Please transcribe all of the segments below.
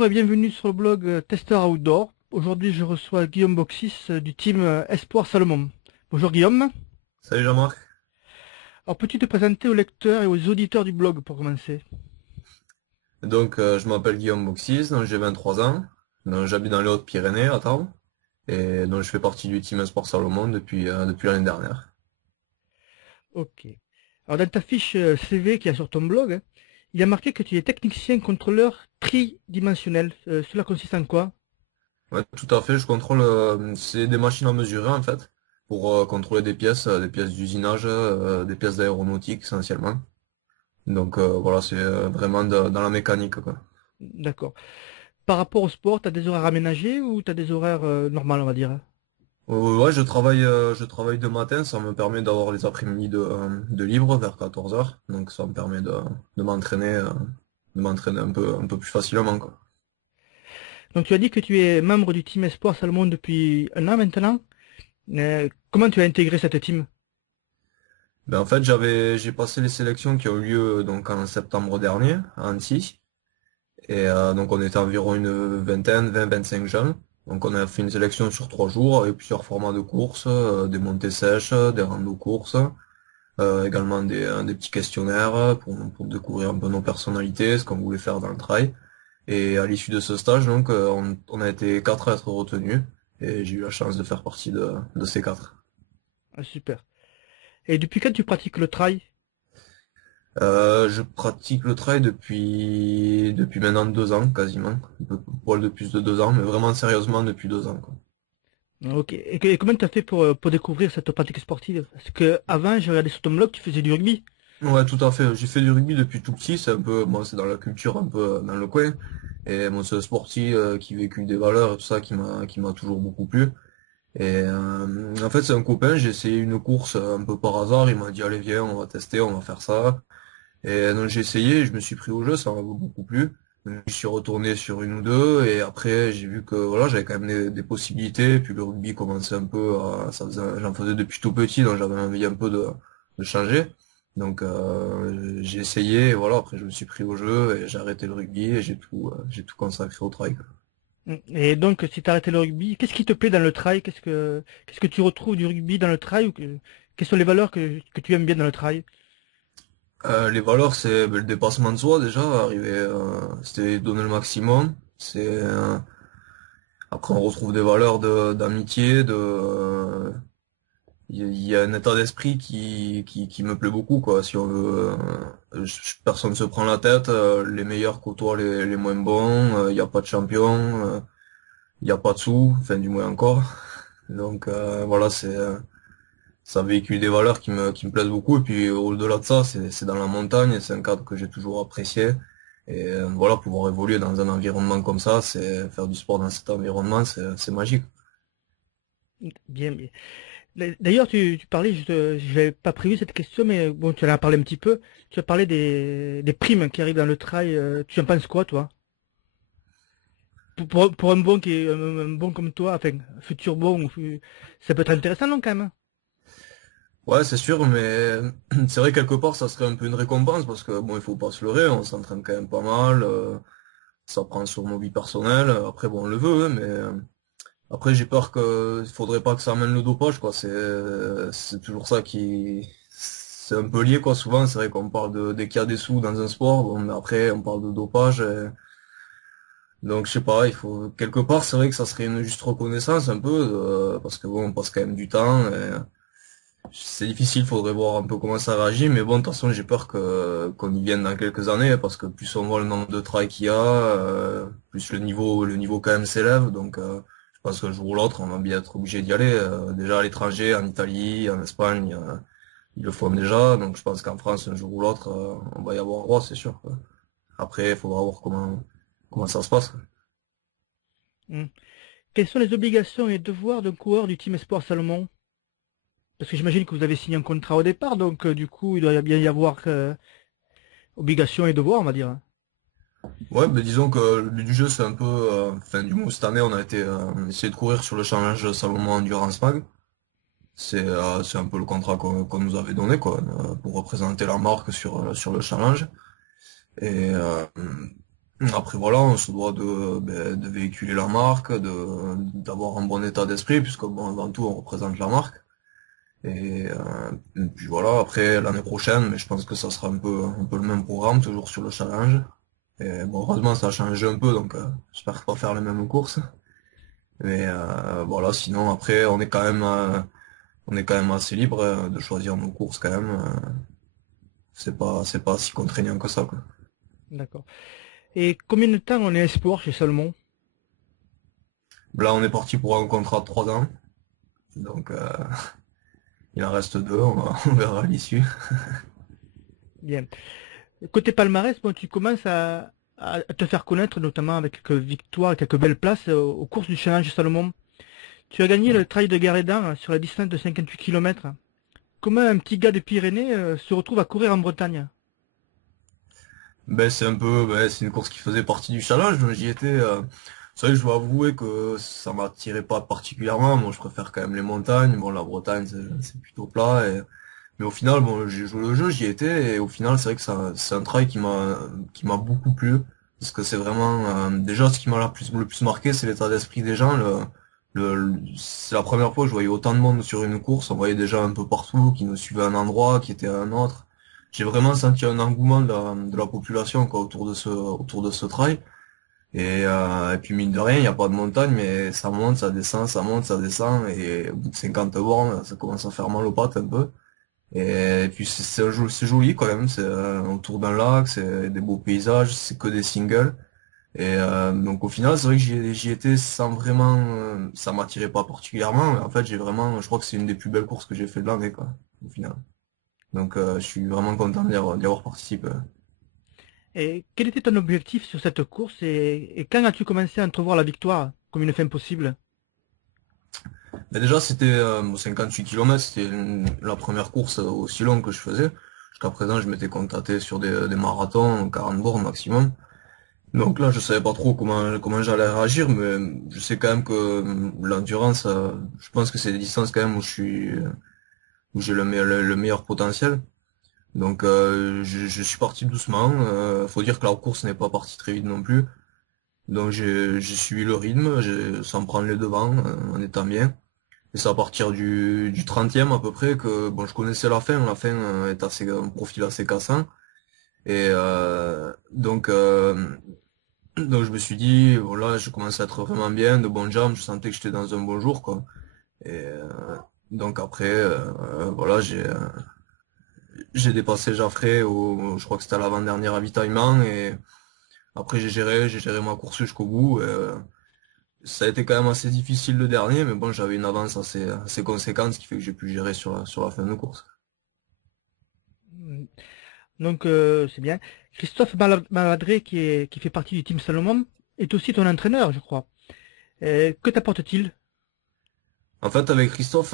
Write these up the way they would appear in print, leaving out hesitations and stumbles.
Bonjour et bienvenue sur le blog Testeur Outdoor. Aujourd'hui, je reçois Guillaume Boxis du team Espoir Salomon. Bonjour Guillaume. Salut Jean-Marc. Alors, peux-tu te présenter aux lecteurs et aux auditeurs du blog pour commencer? Je m'appelle Guillaume Boxis, donc j'ai 23 ans. Donc j'habite dans les Hautes-Pyrénées, à Tarbes. Et donc je fais partie du team Sport Salomon depuis l'année dernière. Ok. Alors, dans ta fiche CV qui est sur ton blog, il y a marqué que tu es technicien contrôleur tridimensionnel. Cela consiste en quoi? Ouais, tout à fait, je contrôle, c'est des machines à mesurer en fait, pour contrôler des pièces d'usinage, des pièces d'aéronautique essentiellement. Voilà, c'est vraiment dans la mécanique, quoi. D'accord. Par rapport au sport, tu as des horaires aménagés ou tu as des horaires normales, on va dire? Ouais, je travaille de matin, ça me permet d'avoir les après-midi de libre vers 14 heures, donc ça me permet de m'entraîner, de m'entraîner un peu plus facilement, quoi. Donc, tu as dit que tu es membre du team Espoir Salomon depuis un an maintenant. Comment tu as intégré cette team? Ben en fait, j'ai passé les sélections qui ont eu lieu donc en septembre dernier à Annecy, donc on était environ une vingtaine, 20-25 jeunes. Donc on a fait une sélection sur 3 jours avec plusieurs formats de courses, des montées sèches, des randos courses. Également des petits questionnaires pour découvrir un peu nos personnalités, ce qu'on voulait faire dans le trail. Et à l'issue de ce stage, on a été 4 à être retenus et j'ai eu la chance de faire partie de ces 4. Ah, super. Et depuis quand tu pratiques le trail? Je pratique le trail depuis maintenant 2 ans quasiment, un peu poil de plus de 2 ans, mais vraiment sérieusement depuis 2 ans, quoi. Ok. Et comment tu as fait pour découvrir cette pratique sportive? Parce que avant, j'ai regardé sur ton blog, tu faisais du rugby. Ouais, tout à fait. J'ai fait du rugby depuis tout petit. C'est un peu, moi, c'est dans la culture un peu dans le coin. Et moi, c'est un sportif qui véhicule des valeurs et tout ça qui m'a toujours beaucoup plu. En fait, c'est un copain. J'ai essayé une course un peu par hasard. Il m'a dit, allez, viens, on va tester, on va faire ça. Et donc j'ai essayé. Je me suis pris au jeu. Ça m'a beaucoup plu. Donc, je suis retourné sur une ou deux. Et après, j'ai vu que voilà, j'avais quand même des possibilités. Puis le rugby commençait un peu j'en faisais depuis tout petit, donc j'avais envie un peu de changer. J'ai essayé, et voilà, après je me suis pris au jeu et j'ai arrêté le rugby et j'ai tout consacré au trail, quoi. Et donc, si tu as arrêté le rugby, qu'est-ce qui te plaît dans le trail? Qu'est-ce que tu retrouves du rugby dans le trail quelles sont les valeurs que tu aimes bien dans le trail? Les valeurs, c'est le dépassement de soi déjà, arriver, c'était donner le maximum. Après on retrouve des valeurs d'amitié, il y a un état d'esprit qui me plaît beaucoup, quoi. Si on veut, personne ne se prend la tête, les meilleurs côtoient les moins bons, il n'y a pas de champion, il n'y a pas de sous, enfin du moins encore. Voilà, ça véhicule des valeurs qui me plaisent beaucoup. Et puis au-delà de ça, c'est dans la montagne, et c'est un cadre que j'ai toujours apprécié. Voilà, pouvoir évoluer dans un environnement comme ça, c'est faire du sport dans cet environnement, c'est magique. Bien, bien. D'ailleurs, tu parlais, je n'avais pas prévu cette question, mais bon, tu en as parlé un petit peu. Tu as parlé des primes qui arrivent dans le trail. Tu en penses quoi, toi? Pour un bon qui est un bon comme toi, enfin, un futur bon, ça peut être intéressant, non, quand même? Ouais, c'est sûr, mais c'est vrai quelque part ça serait un peu une récompense parce que bon, il faut pas se leurrer, on s'entraîne quand même pas mal, ça prend sur nos vies personnelles. Après bon, on le veut, après j'ai peur que il faudrait pas que ça amène le dopage, quoi. C'est toujours ça qui c'est un peu lié, quoi. Souvent, c'est vrai qu'on parle de dès qu'il y a des sous dans un sport, bon, mais après on parle de dopage. Donc je sais pas, il faut quelque part, c'est vrai que ça serait une juste reconnaissance un peu parce que bon, on passe quand même du temps. C'est difficile, faudrait voir un peu comment ça réagit, mais bon, de toute façon, j'ai peur que qu'on y vienne dans quelques années, parce que plus on voit le nombre de try qu'il y a, plus le niveau quand même s'élève, je pense qu'un jour ou l'autre, on va bien être obligé d'y aller. Déjà à l'étranger, en Italie, en Espagne, ils le font déjà, donc je pense qu'en France, un jour ou l'autre, on va y avoir droit, c'est sûr, quoi. Après, il faudra voir comment ça se passe. Hmm. Quelles sont les obligations et devoirs d'un coureur du Team Espoir Salomon? Parce que j'imagine que vous avez signé un contrat au départ, donc du coup, il doit bien y avoir obligations et devoirs, on va dire. Ouais, mais disons que le but du jeu, c'est un peu, enfin, du moins cette année, on a essayé de courir sur le challenge Salomon Endurance Mag. C'est un peu le contrat qu'on nous avait donné, quoi, pour représenter la marque sur le challenge. Et, euh, Après voilà, on se doit de véhiculer la marque, d'avoir un bon état d'esprit, puisque bon, avant tout on représente la marque. Et puis voilà, après l'année prochaine, mais je pense que ça sera un peu le même programme, toujours sur le challenge. Et bon, heureusement ça a changé un peu, donc j'espère pas faire les mêmes courses. Mais voilà, sinon après on est quand même assez libre de choisir nos courses quand même. C'est pas si contraignant que ça, quoi. D'accord. Et combien de temps on est espoir chez Salomon? Là on est parti pour un contrat de 3 ans, donc il en reste deux, on verra à l'issue. Bien. Côté palmarès, bon, tu commences à te faire connaître, notamment avec quelques victoires, quelques belles places aux courses du Challenge Salomon. Tu as gagné le Trail de Garédan sur la distance de 58 km. Comment un petit gars des Pyrénées se retrouve à courir en Bretagne? Ben c'est une course qui faisait partie du challenge, donc j'y étais. C'est vrai que je dois avouer que ça m'attirait pas particulièrement. Moi, je préfère quand même les montagnes. Bon, la Bretagne, c'est plutôt plat. Mais au final, bon, j'ai joué le jeu, j'y étais, et au final, c'est vrai que c'est un trail qui m'a beaucoup plu, parce que c'est vraiment, déjà, ce qui m'a le plus marqué, c'est l'état d'esprit des gens. C'est la première fois que je voyais autant de monde sur une course. On voyait déjà un peu partout, qui nous suivaient à un endroit, qui était à un autre. J'ai vraiment senti un engouement de la population, quoi, autour de ce trail. Et puis mine de rien, il n'y a pas de montagne, mais ça monte, ça descend, ça monte, ça descend, et au bout de 50 bornes, ça commence à faire mal aux pattes un peu. Et puis c'est joli quand même, c'est autour d'un lac, c'est des beaux paysages, c'est que des singles. Donc au final, c'est vrai que j'y étais sans vraiment, ça m'attirait pas particulièrement, mais en fait je crois que c'est une des plus belles courses que j'ai fait de l'année, quoi, au final. Donc je suis vraiment content d'y avoir participé. Et quel était ton objectif sur cette course et quand as-tu commencé à entrevoir la victoire comme une fin possible? Mais déjà c'était 58 km, c'était la première course aussi longue que je faisais. Jusqu'à présent, je m'étais contenté sur des marathons, 40 bornes maximum. Donc là, je savais pas trop comment j'allais réagir, mais je sais quand même que l'endurance, je pense que c'est des distances quand même où j'ai le meilleur potentiel. Donc je suis parti doucement. Faut dire que la course n'est pas partie très vite non plus. Donc j'ai suivi le rythme, sans prendre les devants, en étant bien. Et c'est à partir du 30e à peu près que bon, je connaissais la fin. La fin est un profil assez cassant. Et donc je me suis dit, voilà, je commençais à être vraiment bien, de bonnes jambes, je sentais que j'étais dans un bon jour, quoi. Et donc après, voilà, j'ai dépassé Jaffré je crois que c'était à l'avant-dernier ravitaillement, et après j'ai géré ma course jusqu'au bout. Ça a été quand même assez difficile le dernier, mais bon, j'avais une avance assez conséquente, ce qui fait que j'ai pu gérer sur la fin de course. Donc c'est bien. Christophe Maladré, qui fait partie du team Salomon, est aussi ton entraîneur, je crois. Que t'apporte-t-il? En fait, avec Christophe,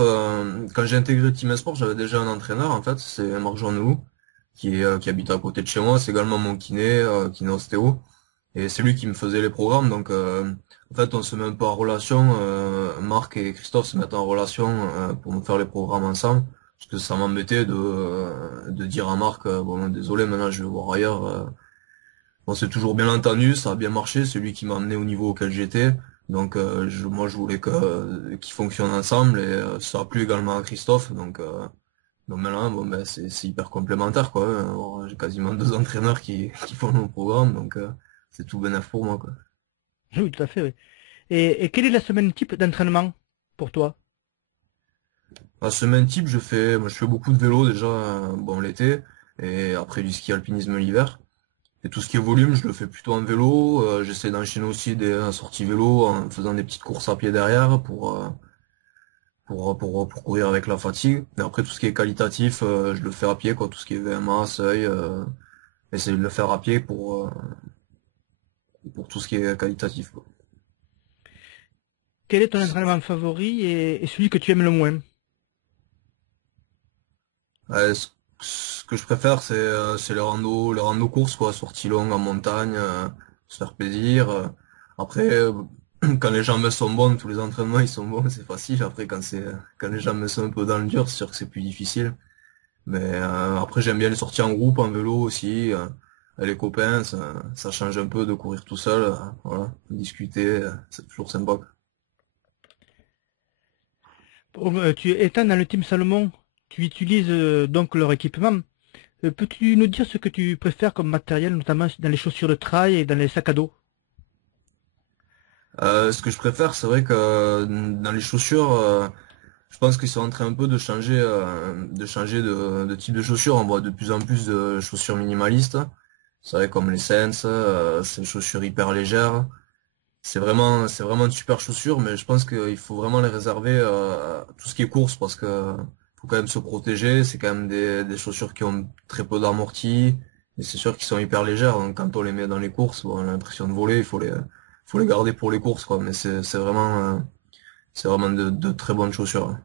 quand j'ai intégré Team Sport, j'avais déjà un entraîneur, en fait, c'est Marc Jean qui habite à côté de chez moi, c'est également mon kiné ostéo. Et c'est lui qui me faisait les programmes, donc en fait on se met un peu en relation, Marc et Christophe se mettent en relation pour me faire les programmes ensemble, parce que ça m'embêtait de dire à Marc, bon désolé maintenant je vais voir ailleurs. On s'est toujours bien entendu, ça a bien marché, c'est lui qui m'a amené au niveau auquel j'étais, donc moi je voulais qu'ils fonctionnent ensemble, et ça a plu également à Christophe, donc maintenant bon, ben, c'est hyper complémentaire quoi, hein. Alors, j'ai quasiment deux entraîneurs qui font mon programme, donc c'est tout bénef pour moi, quoi. Oui, tout à fait, oui. Et quelle est la semaine type d'entraînement pour toi? La semaine type, moi, je fais beaucoup de vélo déjà, bon l'été, et après du ski alpinisme l'hiver. Et tout ce qui est volume, je le fais plutôt en vélo. J'essaie d'enchaîner aussi des sorties vélo en faisant des petites courses à pied derrière pour courir avec la fatigue. Et après tout ce qui est qualitatif, je le fais à pied, quoi, tout ce qui est VMA, seuil, essayer de le faire à pied pour tout ce qui est qualitatif, quoi. Quel est ton entraînement favori et celui que tu aimes le moins? Ce que je préfère, c'est les rando courses, quoi, sorties longues en montagne, se faire plaisir. Après, quand les jambes sont bonnes, tous les entraînements ils sont bons, c'est facile. Après, quand les jambes sont un peu dans le dur, c'est sûr que c'est plus difficile. Mais après, j'aime bien les sorties en groupe, en vélo aussi. les copains, ça change un peu de courir tout seul, voilà, discuter, c'est toujours sympa. Bon, étant dans le team Salomon, tu utilises donc leur équipement. Peux-tu nous dire ce que tu préfères comme matériel, notamment dans les chaussures de trail et dans les sacs à dos? Ce que je préfère, c'est vrai que dans les chaussures, je pense qu'ils sont en train un peu de changer de type de chaussures. On voit de plus en plus de chaussures minimalistes. C'est vrai comme les Sens, c'est des chaussures hyper légères. C'est vraiment de super chaussures, mais je pense qu'il faut vraiment les réserver à tout ce qui est course parce que faut quand même se protéger. C'est quand même des chaussures qui ont très peu d'amorti et c'est sûr qu'ils sont hyper légères. Donc quand on les met dans les courses, bon, on a l'impression de voler. Faut les garder pour les courses, quoi. Mais c'est vraiment de très bonnes chaussures, hein.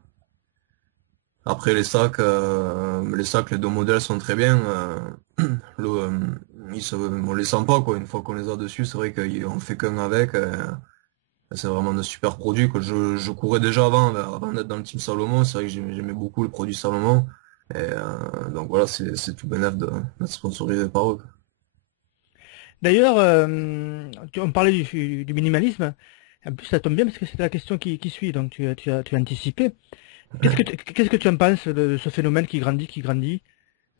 Après les sacs, les deux modèles sont très bien. On les sent pas, quoi. Une fois qu'on les a dessus, c'est vrai qu'on fait qu'un avec. C'est vraiment de super produits que je courais déjà avant d'être dans le team Salomon. C'est vrai que j'aimais beaucoup les produits Salomon. Donc voilà, c'est tout bénef d'être sponsorisé par eux, quoi. D'ailleurs, on parlait du minimalisme. En plus, ça tombe bien parce que c'était la question qui suit, donc tu as anticipé. Qu'est-ce que tu en penses de ce phénomène qui grandit, qui grandit?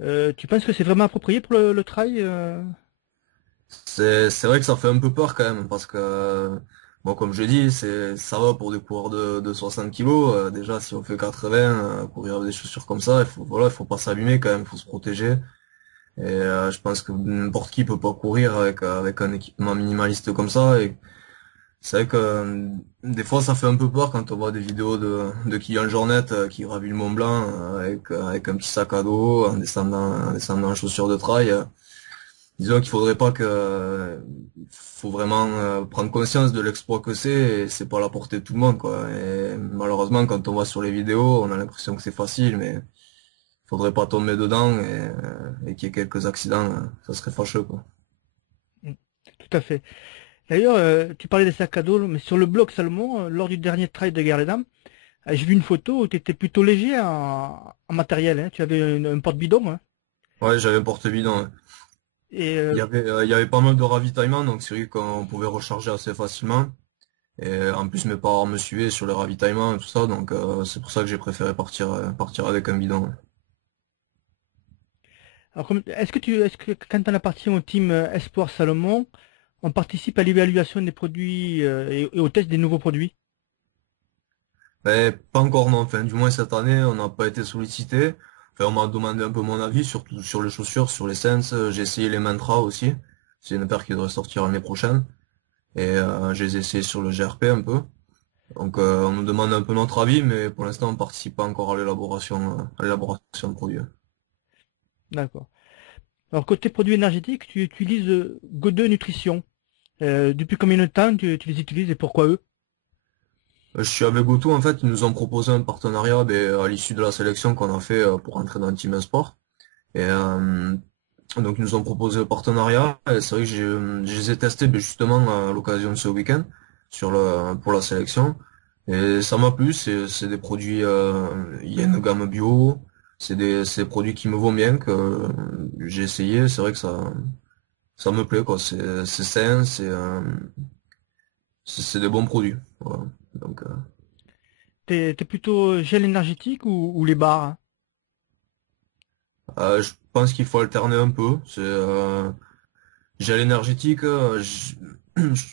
Tu penses que c'est vraiment approprié pour le trail? C'est vrai que ça fait un peu peur quand même parce que bon comme je dis ça va pour des coureurs de 60 kilos. Déjà si on fait 80, courir avec des chaussures comme ça, il faut pas s'abîmer quand même, il faut se protéger. Je pense que n'importe qui peut pas courir avec un équipement minimaliste comme ça. Et c'est vrai que des fois ça fait un peu peur quand on voit des vidéos de Kylian Jornet qui gravit le Mont Blanc avec un petit sac à dos en descendant en chaussures de trail. Disons qu'il faudrait pas faut vraiment prendre conscience de l'exploit que c'est et c'est pas à la portée de tout le monde, quoi. Et malheureusement quand on voit sur les vidéos on a l'impression que c'est facile, mais faudrait pas tomber dedans et qu'il y ait quelques accidents, ça serait fâcheux, quoi. Mm, tout à fait. D'ailleurs, tu parlais des sacs à dos, mais sur le blog Salomon, lors du dernier trail de Guerre-les-Dames, j'ai vu une photo où tu étais plutôt léger en matériel, hein. Tu avais un porte-bidon, hein. Ouais, j'avais un porte-bidon, ouais. Et Il y avait pas mal de ravitaillement, donc c'est vrai qu'on pouvait recharger assez facilement. Et en plus, mes parents me suivaient sur les ravitaillements et tout ça, donc c'est pour ça que j'ai préféré partir avec un bidon, ouais. alors, est-ce que quand on appartient au team Espoir Salomon, on participe à l'évaluation des produits et au test des nouveaux produits? Mais pas encore, non. Enfin, du moins cette année, on n'a pas été sollicité. Enfin, on m'a demandé un peu mon avis, surtout sur les chaussures, sur les Sens. J'ai essayé les Mantra aussi. C'est une paire qui devrait sortir l'année prochaine. Et je les ai essayés sur le GRP un peu. Donc on nous demande un peu notre avis, mais pour l'instant on participe pas encore à l'élaboration de produits. D'accord. Alors, côté produits énergétiques, tu utilises Go2 Nutrition. Depuis combien de temps tu les utilises et pourquoi eux? Je suis avec Goto, en fait, ils nous ont proposé un partenariat à l'issue de la sélection qu'on a fait pour entrer dans le Team Sport. Et donc ils nous ont proposé le partenariat. Et c'est vrai que je les ai testés justement à l'occasion de ce week-end pour la sélection. Et ça m'a plu, c'est des produits, il y a une gamme bio, c'est des produits qui me vont bien, que j'ai essayé, c'est vrai que ça me plaît, quoi. C'est sain, c'est des bons produits. Voilà. Donc, T'es plutôt gel énergétique ou les barres, hein? je pense qu'il faut alterner un peu. Gel énergétique,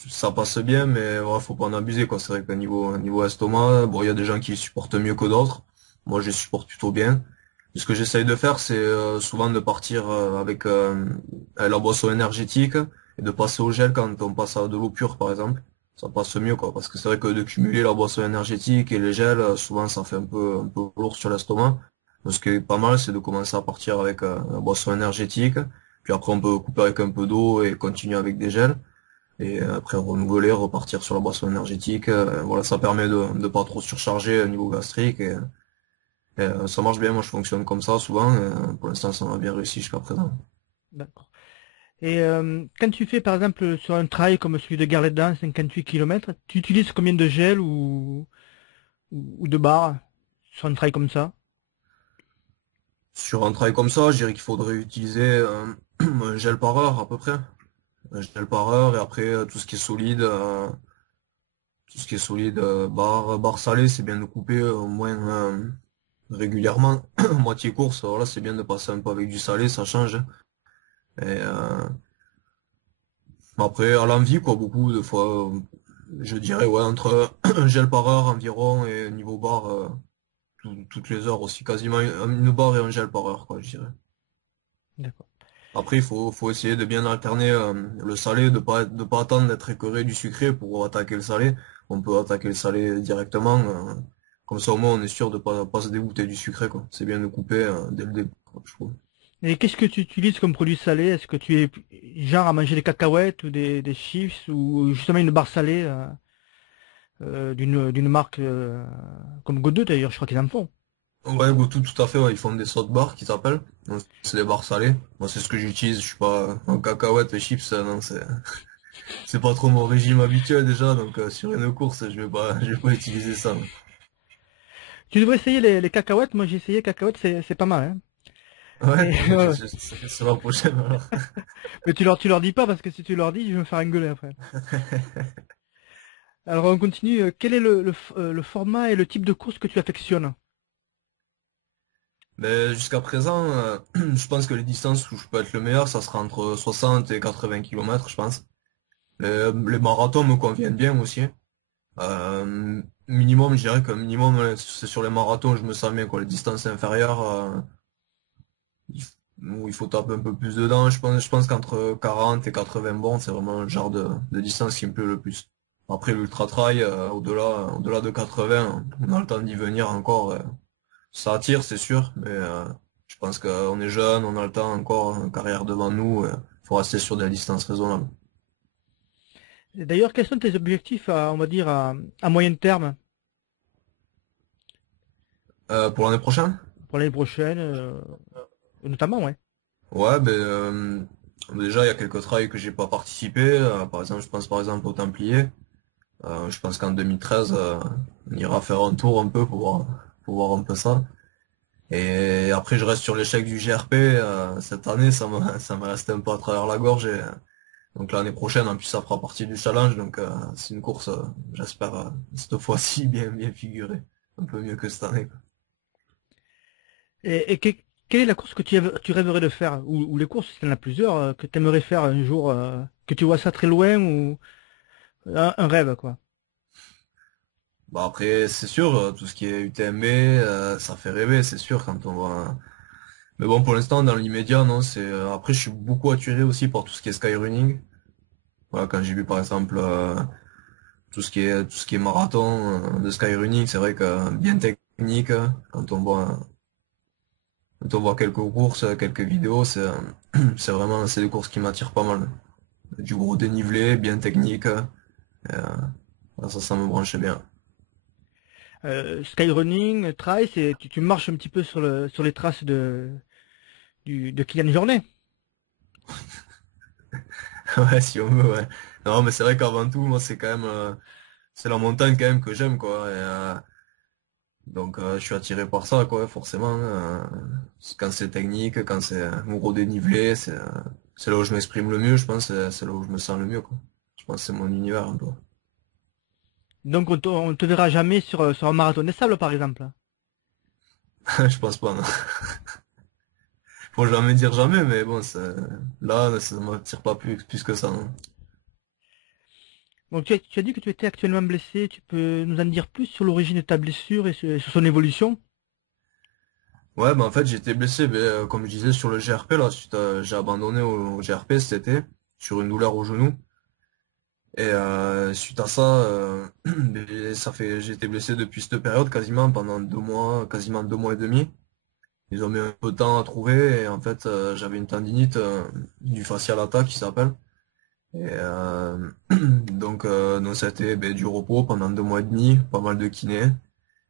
ça passe bien, mais ouais, faut pas en abuser, quoi. C'est vrai qu'au niveau estomac, bon, il y a des gens qui supportent mieux que d'autres. Moi, je les supporte plutôt bien. Ce que j'essaye de faire, c'est souvent de partir avec la boisson énergétique et de passer au gel quand on passe à de l'eau pure, par exemple. Ça passe mieux, quoi. Parce que c'est vrai que de cumuler la boisson énergétique et les gels, souvent, ça fait un peu lourd sur l'estomac. Donc, ce qui est pas mal, c'est de commencer à partir avec la boisson énergétique. Puis après, on peut couper avec un peu d'eau et continuer avec des gels. Et après, renouveler, repartir sur la boisson énergétique. Voilà, ça permet de pas trop surcharger au niveau gastrique. Ça marche bien, moi je fonctionne comme ça souvent. Pour l'instant, ça m'a bien réussi jusqu'à présent. D'accord. Et quand tu fais par exemple sur un trail comme celui de Garlettan, 58 km, tu utilises combien de gel ou de barres sur un trail comme ça? Sur un trail comme ça, je dirais qu'il faudrait utiliser un gel par heure à peu près. Un gel par heure et après tout ce qui est solide, barre salée, c'est bien de couper au moins régulièrement. Moitié course, alors là c'est bien de passer un peu avec du salé, ça change. Et après à l'envie quoi, beaucoup de fois, je dirais ouais entre un gel par heure environ et niveau barre toutes les heures aussi, quasiment une barre et un gel par heure quoi, je dirais. D'accord. Après, faut essayer de bien alterner le salé, de pas attendre d'être écœuré du sucré pour attaquer le salé. On peut attaquer le salé directement. Comme ça, au moins, on est sûr de pas se dégoûter du sucré, quoi. C'est bien de couper dès le début, quoi, je trouve. Et qu'est-ce que tu utilises comme produit salé? Est-ce que tu es genre à manger des cacahuètes ou des chips ou justement une barre salée d'une marque comme Godot d'ailleurs, je crois qu'ils en font. Ouais, Goûtou, tout à fait, ouais, ils font des sauces bars qui s'appellent. Donc, c'est des barres salées. Moi, c'est ce que j'utilise. Je suis pas en cacahuètes et chips, non, c'est pas trop mon régime habituel déjà. Donc, sur une course, je vais pas utiliser ça. Tu devrais essayer les cacahuètes. Moi j'ai essayé cacahuètes, c'est pas mal, hein. Ouais, Mais, c'est la prochaine alors. mais tu leur dis pas parce que si tu leur dis, je vais me faire engueuler après. Alors on continue. Quel est le format et le type de course que tu affectionnes? Mais jusqu'à présent, je pense que les distances où je peux être le meilleur, ça sera entre 60 et 80 kilomètres, je pense. Les marathons me conviennent bien aussi. Minimum, je dirais que minimum, c'est sur les marathons, je me sens bien, quoi. Les distances inférieures, où il faut taper un peu plus dedans, je pense qu'entre 40 et 80 bornes, c'est vraiment le genre de distance qui me plaît le plus. Après l'ultra trail, au-delà de 80, on a le temps d'y venir encore. Ça attire, c'est sûr, mais je pense qu'on est jeune, on a le temps encore, une carrière devant nous, faut rester sur des distances raisonnables. Et d'ailleurs, quels sont tes objectifs on va dire à moyen terme Pour l'année prochaine? pour l'année prochaine, notamment, ouais. Ouais, déjà il y a quelques trails que j'ai pas participé. Par exemple, je pense par exemple au Templier. Je pense qu'en 2013, on ira faire un tour un peu pour voir un peu ça. Et après, je reste sur l'échec du GRP. Cette année, ça me resté un peu à travers la gorge. Donc l'année prochaine, en plus, ça fera partie du challenge. Donc c'est une course, j'espère, cette fois-ci bien figurée. Un peu mieux que cette année, quoi. Et quelle est la course que tu rêverais de faire ou les courses, s'il y en a plusieurs, que tu aimerais faire un jour, que tu vois ça très loin ou un rêve, quoi. Bah après, c'est sûr, tout ce qui est UTMB, ça fait rêver, c'est sûr, quand on voit. Mais bon, pour l'instant, dans l'immédiat, non, c'est. Après, je suis beaucoup attiré aussi par tout ce qui est skyrunning. Voilà, quand j'ai vu par exemple tout ce qui est marathon de skyrunning, c'est vrai que bien technique, quand on voit quelques courses, quelques vidéos, c'est des courses qui m'attirent pas mal. Du gros dénivelé, bien technique, ça me branchait bien. Skyrunning, trail, tu marches un petit peu sur les traces de Kylian Jornet. Ouais, si on veut, ouais. Non, mais c'est vrai qu'avant tout, moi, c'est la montagne quand même que j'aime, quoi. Donc, je suis attiré par ça, quoi, forcément. Quand c'est technique, quand c'est un gros dénivelé, c'est là où je m'exprime le mieux, je pense. C'est là où je me sens le mieux, quoi. Je pense que c'est mon univers, un peu. Donc on te verra jamais sur un marathon des sables, par exemple. Je pense pas, non. Faut jamais dire jamais, mais bon, là, ça m'attire pas plus que ça, non. Donc tu as dit que tu étais actuellement blessé. Tu peux nous en dire plus sur l'origine de ta blessure et sur son évolution? Ouais, bah en fait, j'étais blessé, comme je disais, sur le GRP, là, j'ai abandonné au GRP cet été, sur une douleur au genou. Et suite à ça, j'ai été blessé depuis cette période quasiment pendant 2 mois, quasiment 2 mois et demi. Ils ont mis un peu de temps à trouver et en fait j'avais une tendinite du fascia lata qui s'appelle. Et donc ça a été du repos pendant 2 mois et demi, pas mal de kiné.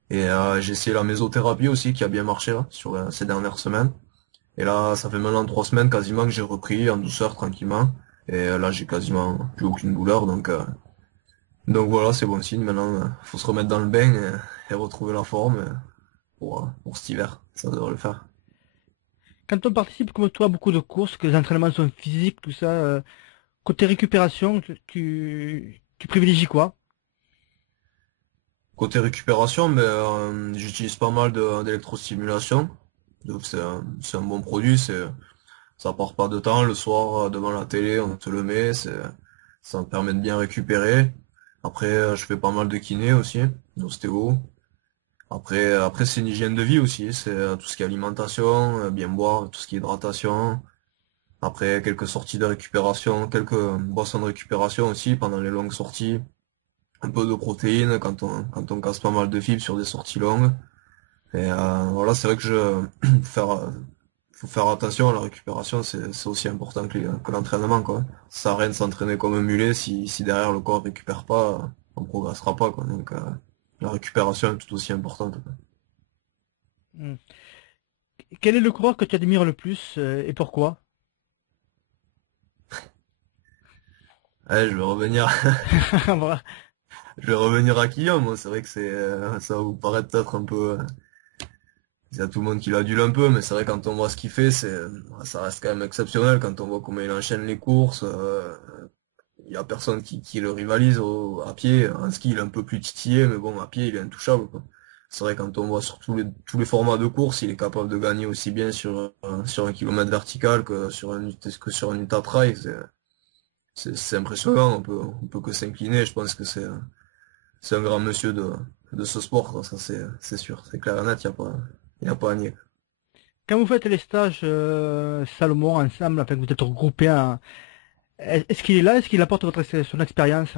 Et j'ai essayé la mésothérapie aussi qui a bien marché là sur ces dernières semaines. Et là ça fait maintenant 3 semaines quasiment que j'ai repris en douceur tranquillement. Et là j'ai quasiment plus aucune douleur donc voilà, c'est bon signe. Maintenant, faut se remettre dans le bain et retrouver la forme pour cet hiver. Ça devrait le faire. quand on participe comme toi à beaucoup de courses, que les entraînements sont physiques, tout ça, côté récupération, tu privilégies quoi? Côté récupération, mais j'utilise pas mal d'électrostimulation. Donc c'est un bon produit, ça part pas de temps. Le soir, devant la télé, on te le met, ça me permet de bien récupérer. Après, je fais pas mal de kiné aussi, d'ostéo. Après c'est une hygiène de vie aussi, c'est tout ce qui est alimentation, bien boire, tout ce qui est hydratation. Après, quelques sorties de récupération, quelques boissons de récupération aussi pendant les longues sorties. Un peu de protéines quand on casse pas mal de fibres sur des sorties longues. Et voilà, c'est vrai que faut faut faire attention à la récupération, c'est aussi important que l'entraînement, quoi. Ça sert à rien de s'entraîner comme un mulet si derrière le corps récupère pas, on progressera pas, quoi. Donc la récupération est tout aussi importante, quoi. Hmm. Quel est le coureur que tu admires le plus et pourquoi? Ouais, Voilà. je vais revenir à Kylian, moi, c'est vrai que ça va vous paraître peut-être un peu, il y a tout le monde qui l'adule un peu, mais c'est vrai quand on voit ce qu'il fait, ça reste quand même exceptionnel quand on voit comment il enchaîne les courses. Il y a personne qui le rivalise à pied. En ski, il est un peu plus titillé, mais bon, à pied, il est intouchable, quoi. C'est vrai quand on voit sur tous les formats de course, il est capable de gagner aussi bien sur un kilomètre vertical que sur un ultra trail. C'est impressionnant. On peut que s'incliner. Je pense que c'est un grand monsieur de ce sport, quoi. Ça, c'est sûr. C'est clair et net. Il y a pas à nier. Quand vous faites les stages Salomon ensemble, enfin que vous êtes regroupés, est-ce qu'il est là? Est-ce qu'il apporte son expérience?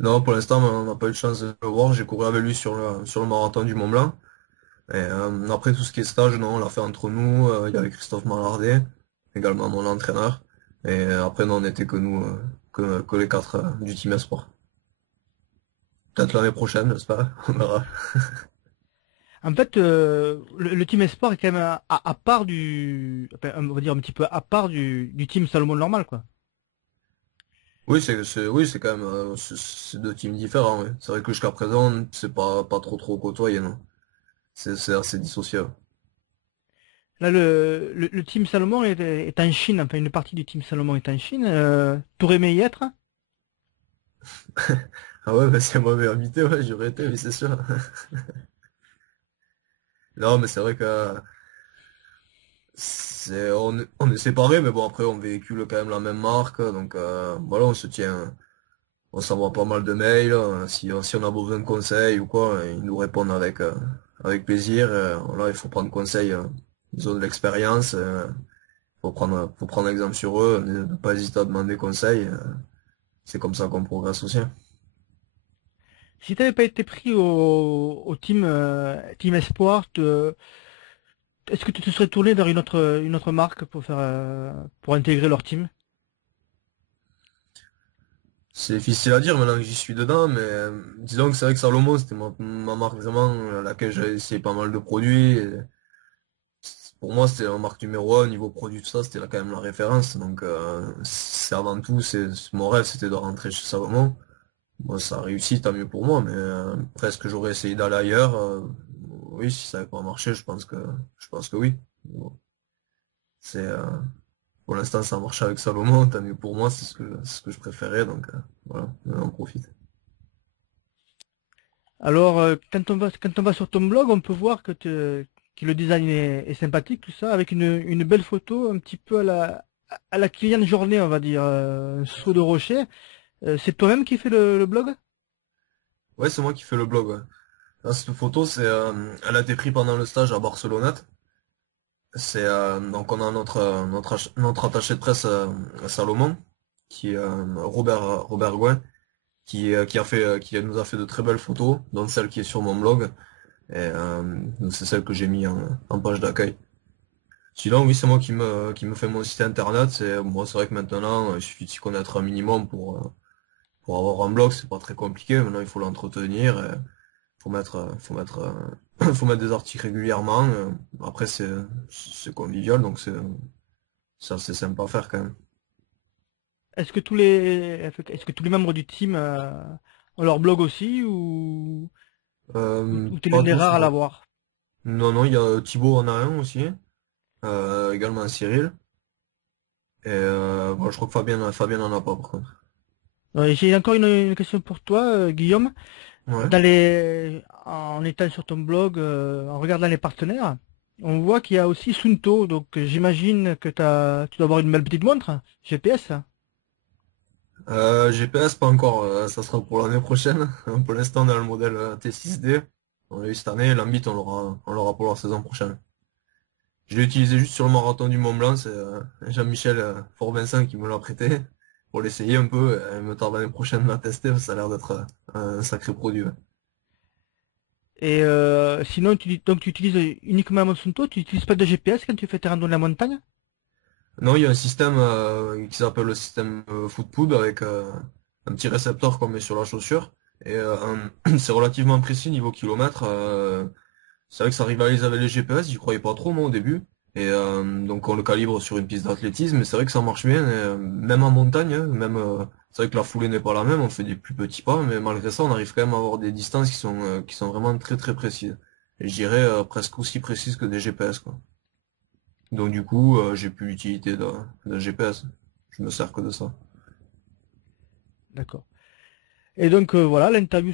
Non, pour l'instant, on n'a pas eu de chance de le voir. J'ai couru avec lui sur le marathon du Mont Blanc. Et après, tout ce qui est stage, non, on l'a fait entre nous. Il y avait Christophe Mallardet, également mon entraîneur. Et après, non, on n'était que nous, que les quatre du Team Esport. Peut-être l'année prochaine, j'espère. On verra. En fait, le team Esport est quand même à part enfin, on va dire un petit peu à part du team Salomon normal, quoi. Oui, oui, c'est quand même, c'est deux teams différents, oui. C'est vrai que jusqu'à présent, c'est pas trop côtoyé, non. C'est assez dissocié. Là, le team Salomon est en Chine, enfin une partie du team Salomon est en Chine. T'aurais aimé y être? Ah ouais, bah, si elle m'avait invité, ouais, j'aurais été, oui, c'est sûr. Non, mais c'est vrai que on est séparés, mais bon, après, on véhicule quand même la même marque, donc voilà, on s'envoie pas mal de mails. Si on a besoin de conseils ou quoi, ils nous répondent avec plaisir. Voilà, il faut prendre conseil, ils ont de l'expérience, faut prendre exemple sur eux, ne pas hésiter à demander conseil. C'est comme ça qu'on progresse aussi. Si t'avais pas été pris au team Espoir, est-ce que tu te serais tourné vers une autre marque pour intégrer leur team? C'est difficile à dire maintenant que j'y suis dedans, mais disons que c'est vrai que Salomon, c'était ma marque vraiment à laquelle j'ai essayé pas mal de produits. Et pour moi, c'était la marque numéro un, niveau produit, tout ça, c'était quand même la référence. Donc, c'est avant tout, mon rêve, c'était de rentrer chez Salomon. Bon, ça a réussi, tant mieux pour moi, mais après, est-ce que j'aurais essayé d'aller ailleurs? Oui, si ça n'avait pas marché, je pense que oui. Bon, c'est, pour l'instant, ça marche avec Salomon, tant mieux pour moi, c'est ce que je préférais, donc voilà, on en profite. Alors, quand on va sur ton blog, on peut voir que le design est sympathique, tout ça, avec une belle photo, un petit peu à la Kylian Jornet, on va dire, saut de rocher. C'est toi-même qui fais le blog? Ouais, c'est moi qui fais le blog, ouais. Là, cette photo, elle a été prise pendant le stage à Barcelonnette. Donc on a notre attaché de presse à Salomon, qui est Robert Gouin, qui nous a fait de très belles photos, dont celle qui est sur mon blog. Et donc c'est celle que j'ai mis en page d'accueil. Sinon, oui, c'est moi qui me fait mon site internet. Moi, c'est vrai que maintenant, il suffit de s'y connaître un minimum pour avoir un blog. C'est pas très compliqué. Maintenant, il faut l'entretenir. Faut mettre des articles régulièrement. Après, c'est convivial, donc c'est assez sympa à faire quand même. Est-ce que tous les membres du team ont leur blog aussi ou t'es Pas l'un des tous, rares à non. l'avoir? Non, non, il y a Thibaut en a un aussi. également Cyril. Et bon, je crois que Fabien en a pas par contre. J'ai encore une question pour toi, Guillaume. Ouais. En étant sur ton blog, en regardant les partenaires, on voit qu'il y a aussi Sunto. Donc j'imagine que tu dois avoir une belle petite montre GPS. GPS pas encore, ça sera pour l'année prochaine. Pour l'instant, on a le modèle T6D. On l'a eu cette année, l'Ambit, on l'aura pour la saison prochaine. Je l'ai utilisé juste sur le marathon du Mont Blanc, c'est Jean-Michel Fort-Vincent qui me l'a prêté pour l'essayer un peu. Et il me tarde l'année prochaine de la tester, parce que ça a l'air d'être un sacré produit. Ouais. Et sinon, donc tu utilises uniquement Monsanto, tu n'utilises pas de GPS quand tu fais tes randos de la montagne? Non, il y a un système qui s'appelle le système Footpud avec un petit récepteur qu'on met sur la chaussure. Et c'est relativement précis niveau kilomètre. C'est vrai que ça rivalise avec les GPS, j'y croyais pas trop moi au début. Et donc on le calibre sur une piste d'athlétisme, mais c'est vrai que ça marche bien, et, même en montagne, hein, même c'est vrai que la foulée n'est pas la même, on fait des plus petits pas, mais malgré ça on arrive quand même à avoir des distances qui sont vraiment très très précises. Et je dirais presque aussi précises que des GPS quoi. Donc du coup j'ai plus l'utilité d'un GPS. Je me sers que de ça. D'accord. Et donc voilà, l'interview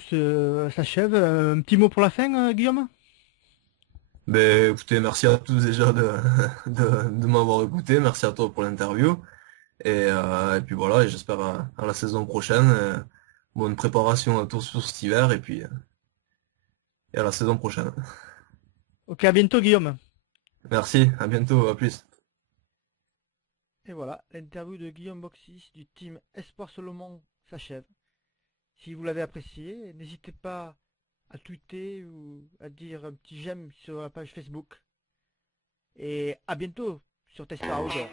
s'achève. Un petit mot pour la fin, Guillaume? Ben écoutez, merci à tous déjà de m'avoir écouté, merci à toi pour l'interview. Et puis voilà, et j'espère à la saison prochaine. Bonne préparation à tous pour cet hiver et à la saison prochaine. Ok, à bientôt, Guillaume. Merci, à bientôt, à plus. Et voilà, l'interview de Guillaume Boxis du team Espoir Solomon s'achève. Si vous l'avez apprécié, n'hésitez pas à tweeter ou à dire un petit j'aime sur la page Facebook. Et à bientôt sur Tester Outdoor.